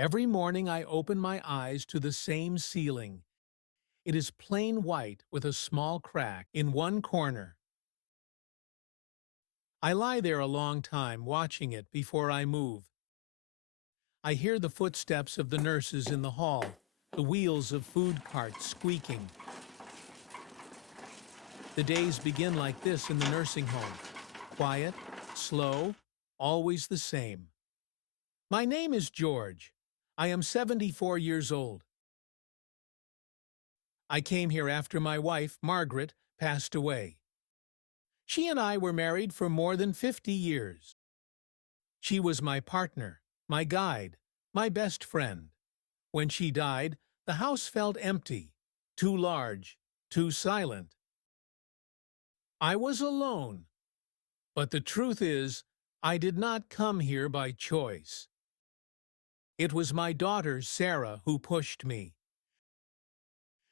Every morning I open my eyes to the same ceiling. It is plain white with a small crack in one corner. I lie there a long time watching it before I move. I hear the footsteps of the nurses in the hall, the wheels of food carts squeaking. The days begin like this in the nursing home. Quiet, slow, always the same. My name is George. I am 74 years old. I came here after my wife, Margaret, passed away. She and I were married for more than 50 years. She was my partner, my guide, my best friend. When she died, the house felt empty, too large, too silent. I was alone. But the truth is, I did not come here by choice. It was my daughter, Sarah, who pushed me.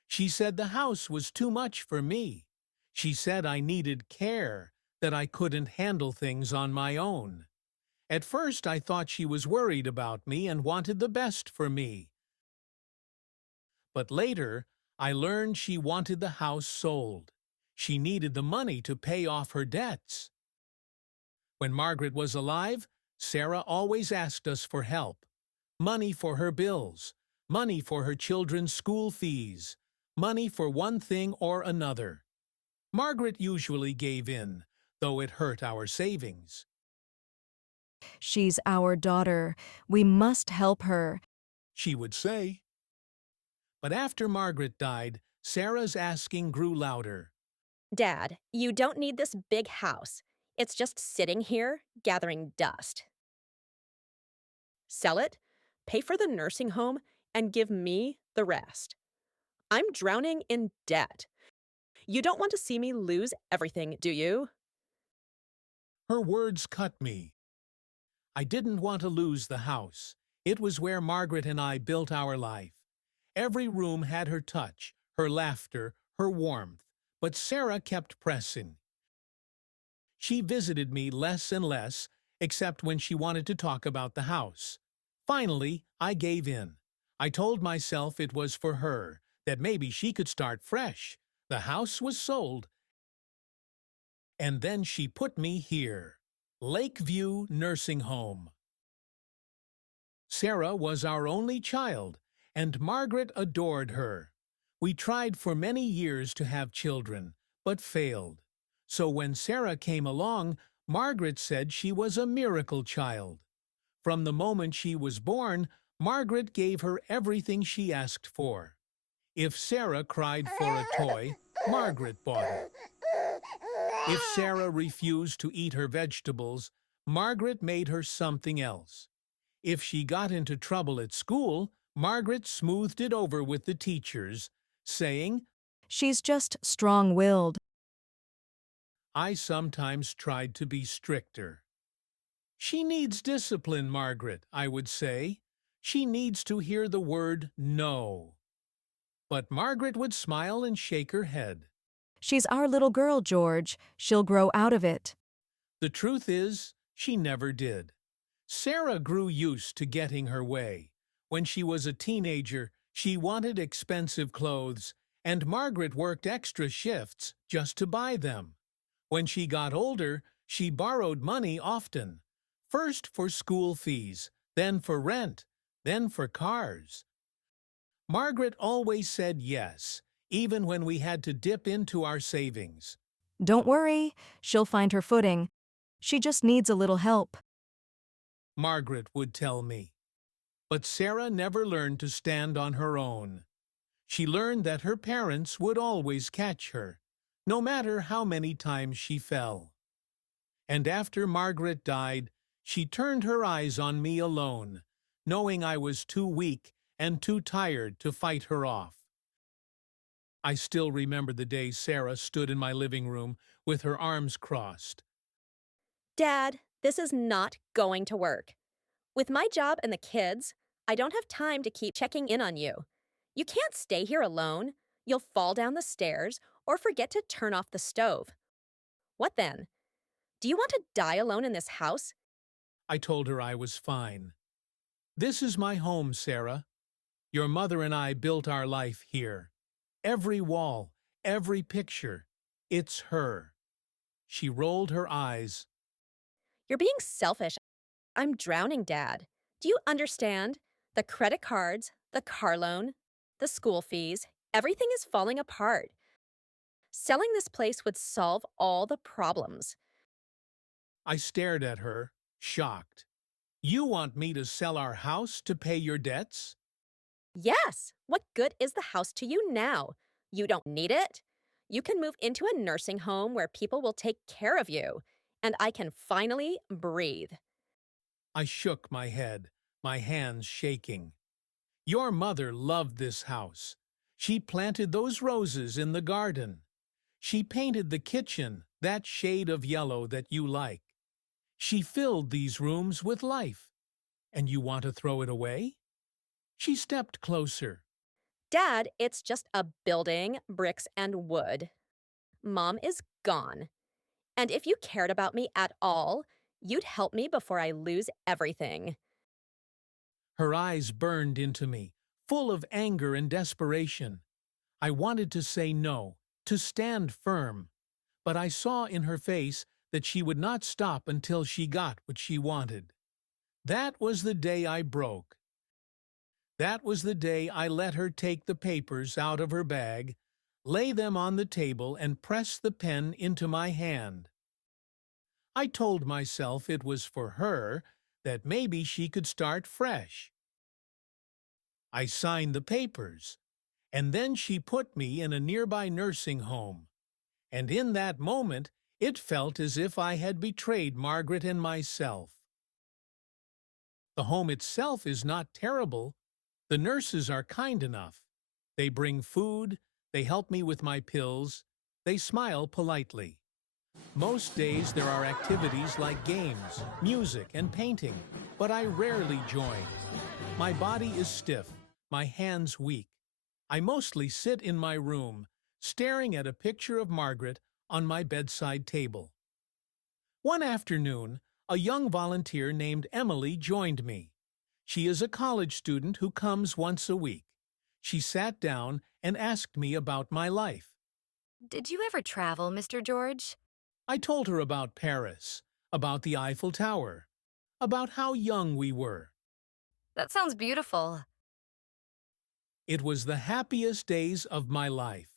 She said the house was too much for me. She said I needed care, that I couldn't handle things on my own. At first I thought she was worried about me and wanted the best for me. But later, I learned she wanted the house sold. She needed the money to pay off her debts. When Margaret was alive, Sarah always asked us for help. Money for her bills, money for her children's school fees, money for one thing or another. Margaret usually gave in, though it hurt our savings. She's our daughter. We must help her. She would say. But after Margaret died, Sarah's asking grew louder. Dad, you don't need this big house. It's just sitting here, gathering dust. Sell it, pay for the nursing home, and give me the rest. I'm drowning in debt. You don't want to see me lose everything, do you? Her words cut me. I didn't want to lose the house. It was where Margaret and I built our life. Every room had her touch, her laughter, her warmth, but Sarah kept pressing. She visited me less and less, except when she wanted to talk about the house. Finally, I gave in. I told myself it was for her, that maybe she could start fresh. The house was sold. And then she put me here, Lakeview Nursing Home. Sarah was our only child, and Margaret adored her. We tried for many years to have children, but failed. So when Sarah came along, Margaret said she was a miracle child. From the moment she was born, Margaret gave her everything she asked for. If Sarah cried for a toy, Margaret bought it. If Sarah refused to eat her vegetables, Margaret made her something else. If she got into trouble at school, Margaret smoothed it over with the teachers, saying, She's just strong-willed. I sometimes tried to be stricter. She needs discipline, Margaret, I would say. She needs to hear the word no. But Margaret would smile and shake her head. She's our little girl, George. She'll grow out of it. The truth is, she never did. Sarah grew used to getting her way. When she was a teenager, she wanted expensive clothes, and Margaret worked extra shifts just to buy them. When she got older, she borrowed money often. First for school fees, then for rent, then for cars. Margaret always said yes, even when we had to dip into our savings. Don't worry, she'll find her footing. She just needs a little help. Margaret would tell me. But Sarah never learned to stand on her own. She learned that her parents would always catch her, no matter how many times she fell. And after Margaret died, she turned her eyes on me alone, knowing I was too weak and too tired to fight her off. I still remember the day Sarah stood in my living room with her arms crossed. Dad, this is not going to work. With my job and the kids, I don't have time to keep checking in on you. You can't stay here alone. You'll fall down the stairs or forget to turn off the stove. What then? Do you want to die alone in this house? I told her I was fine. This is my home, Sarah. Your mother and I built our life here. Every wall, every picture, it's her. She rolled her eyes. You're being selfish. I'm drowning, Dad. Do you understand? The credit cards, the car loan, the school fees, everything is falling apart. Selling this place would solve all the problems. I stared at her, shocked. You want me to sell our house to pay your debts? Yes! What good is the house to you now? You don't need it. You can move into a nursing home where people will take care of you, and I can finally breathe. I shook my head, my hands shaking. Your mother loved this house. She planted those roses in the garden. She painted the kitchen that shade of yellow that you like. She filled these rooms with life. And you want to throw it away? She stepped closer. Dad, it's just a building, bricks, and wood. Mom is gone. And if you cared about me at all, you'd help me before I lose everything. Her eyes burned into me, full of anger and desperation. I wanted to say no, to stand firm, but I saw in her face that she would not stop until she got what she wanted. That was the day I broke. That was the day I let her take the papers out of her bag, lay them on the table, and press the pen into my hand. I told myself it was for her, that maybe she could start fresh. I signed the papers, and then she put me in a nearby nursing home. And in that moment, it felt as if I had betrayed Margaret and myself. The home itself is not terrible. The nurses are kind enough. They bring food, they help me with my pills, they smile politely. Most days there are activities like games, music, and painting, but I rarely join. My body is stiff, my hands weak. I mostly sit in my room, staring at a picture of Margaret on my bedside table. One afternoon, a young volunteer named Emily joined me. She is a college student who comes once a week. She sat down and asked me about my life. Did you ever travel, Mr. George? I told her about Paris, about the Eiffel Tower, about how young we were. That sounds beautiful. It was the happiest days of my life.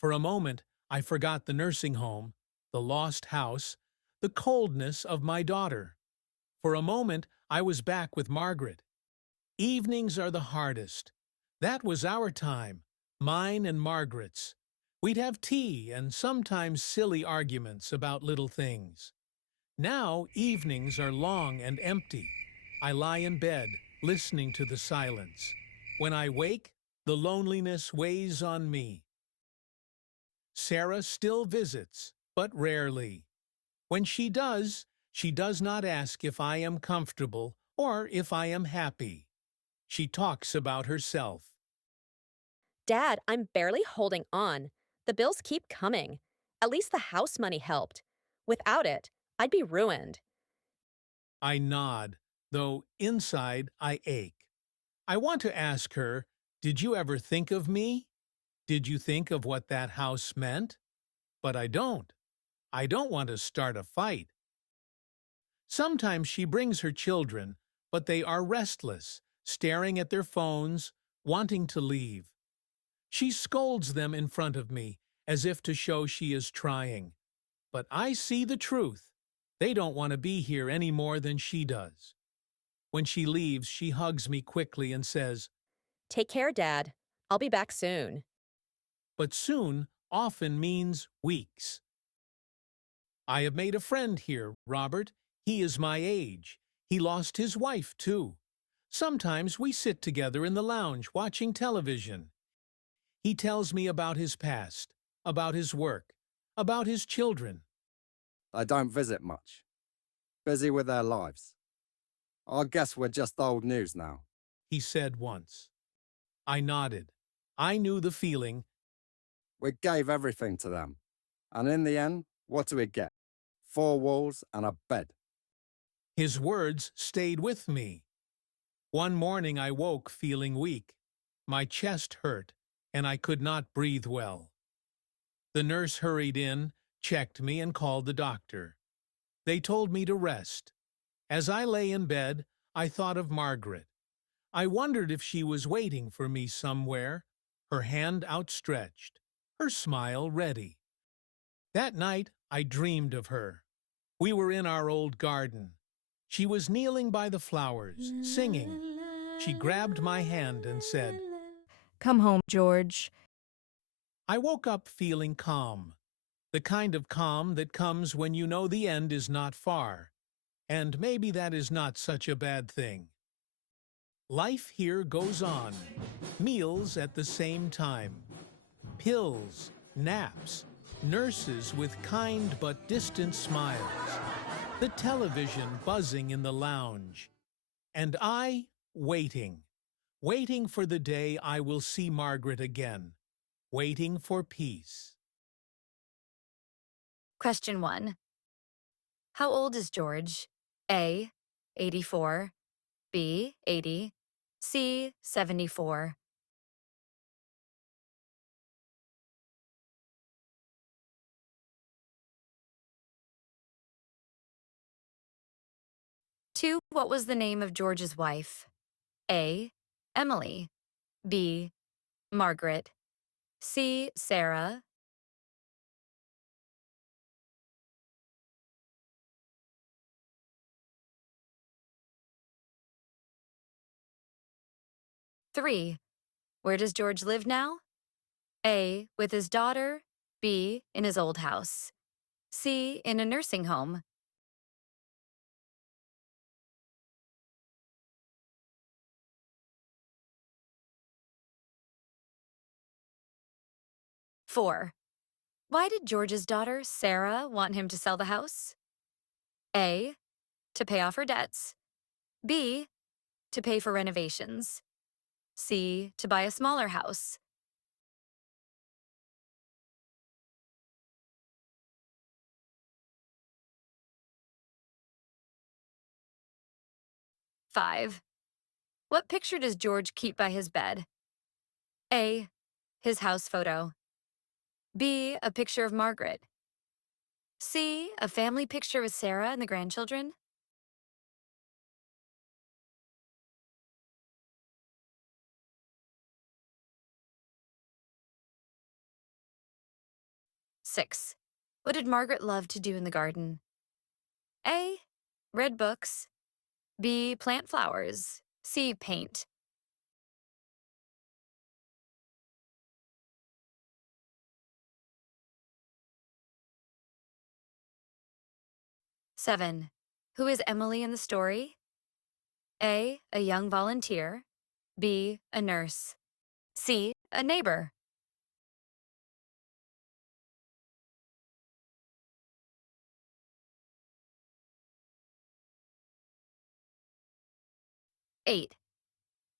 For a moment, I forgot the nursing home, the lost house, the coldness of my daughter. For a moment, I was back with Margaret. Evenings are the hardest. That was our time, mine and Margaret's. We'd have tea and sometimes silly arguments about little things. Now evenings are long and empty. I lie in bed, listening to the silence. When I wake, the loneliness weighs on me. Sarah still visits, but rarely. When she does not ask if I am comfortable or if I am happy. She talks about herself. Dad, I'm barely holding on. The bills keep coming. At least the house money helped. Without it, I'd be ruined. I nod, though inside I ache. I want to ask her, did you ever think of me? Did you think of what that house meant? But I don't. I don't want to start a fight. Sometimes she brings her children, but they are restless, staring at their phones, wanting to leave. She scolds them in front of me, as if to show she is trying. But I see the truth. They don't want to be here any more than she does. When she leaves, she hugs me quickly and says, Take care, Dad. I'll be back soon. but soon often means weeks. I have made a friend here, Robert. He is my age. He lost his wife, too. Sometimes we sit together in the lounge watching television. He tells me about his past, about his work, about his children. They don't visit much. Busy with their lives. I guess we're just old news now. He said once. I nodded. I knew the feeling. We gave everything to them. And in the end, what do we get? 4 walls and a bed. His words stayed with me. One morning I woke feeling weak. My chest hurt, and I could not breathe well. The nurse hurried in, checked me, and called the doctor. They told me to rest. As I lay in bed, I thought of Margaret. I wondered if she was waiting for me somewhere, her hand outstretched, her smile ready. That night, I dreamed of her. We were in our old garden. She was kneeling by the flowers, singing. She grabbed my hand and said, Come home, George. I woke up feeling calm, the kind of calm that comes when you know the end is not far, and maybe that is not such a bad thing. Life here goes on, meals at the same time, pills, naps, nurses with kind but distant smiles, the television buzzing in the lounge, and I waiting for the day I will see Margaret again, waiting for peace. Question 1. How old is George? A. 84, B. 80, C. 74. Two. What was the name of George's wife? A. Emily, B. Margaret, C. Sarah, 3. Where does George live now? A. With his daughter, B. In his old house, C. In a nursing home. Four. Why did George's daughter, Sarah, want him to sell the house? A. To pay off her debts, B. To pay for renovations, C. To buy a smaller house. Five. What picture does George keep by his bed? A. His house photo, B. A picture of Margaret, C. A family picture with Sarah and the grandchildren, Six. What did Margaret love to do in the garden? A. Read books, B. Plant flowers, C. Paint. 7. Who is Emily in the story? A. A young volunteer, B. A nurse, C. A neighbor. 8.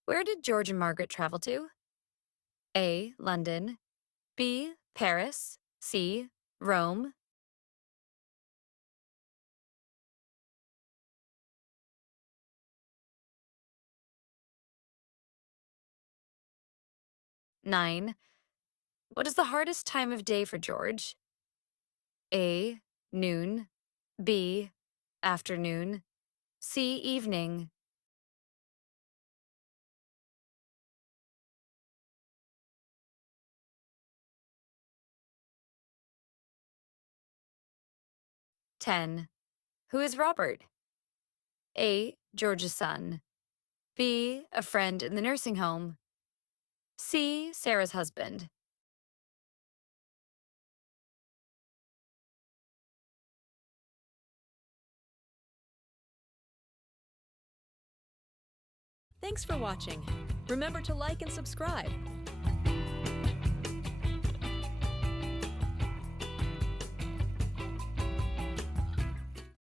Where did George and Margaret travel to? A. London, B. Paris, C. Rome, Nine. What is the hardest time of day for George? A. Noon, B. Afternoon, C. Evening. 10. Who is Robert? A. George's son, B. A friend in the nursing home, C. Sarah's husband. Thanks for watching. Remember to like and subscribe.